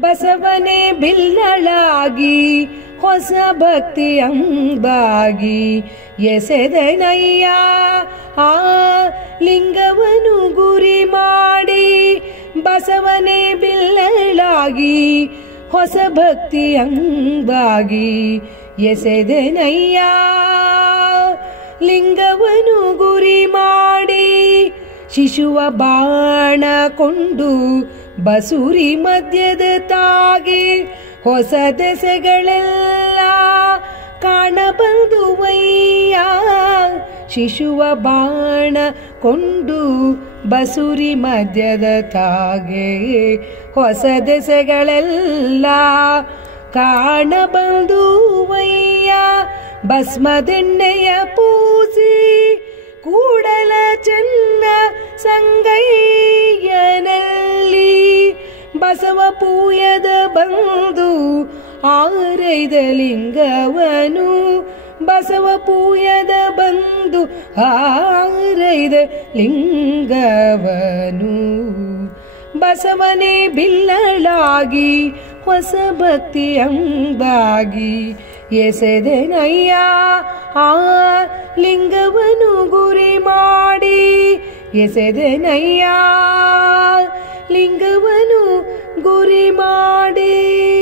ಬಸವನೇ ಬಿಲ್ಲಳಾಗಿ ಹೊಸ ಭಕ್ತಿ ಅಂಬಾಗಿ ಎಸೆದನಯ್ಯ ಆ ಲಿಂಗವನು ಗುರಿ ಮಾಡಿ. ಬಸವನೇ ಬಿಲ್ಲಳಾಗಿ ಹೊಸ ಭಕ್ತಿ ಅಂಬಾಗಿ ಎಸೆದನಯ್ಯ ಲಿಂಗವನು ಗುರಿ ಮಾಡಿ. ಶಿಶುವ ಬಾಣ ಕೊಂಡು ಬಸುರಿ ಮಧ್ಯದ ತಾಗಿ ಹೊಸ ದೆಸೆಗಳೆಲ್ಲ ಕಾಣಬಂದುವಯ್ಯ. ಶಿಶುವ ಬಾಣ ಕೊಂಡು ಬಸುರಿ ಮಧ್ಯದ ತಾಗೆ ಹೊಸ ದೆಸೆಗಳೆಲ್ಲ ಕಾಣಬಂದುವಯ್ಯ. ಭಸ್ಮದೆಣ್ಣೆಯ ಪೂಸಿ ಕೂಡಲ ಚೆನ್ನ ಸಂಗಯ್ಯನಲ್ಲಿ ಬಸವ ಪೂಯದ ಬಂದು ಆರೈದ ಲಿಂಗವನು. ಬಸವ ಪೂಯದ ಬಂದು ಆರೈದ ಲಿಂಗವನು. ಬಸವನೇ ಬಿಲ್ಲಳಾಗಿ ಹೊಸ ಭಕ್ತಿ ಅಂಬಾಗಿ ಎಸೆದನಯ್ಯ ಆ ಲಿಂಗವನು ಗುರಿ ಮಾಡಿ. ಎಸೆದನಯ್ಯ ಲಿಂಗವನು ಗುರಿ ಮಾಡಿ.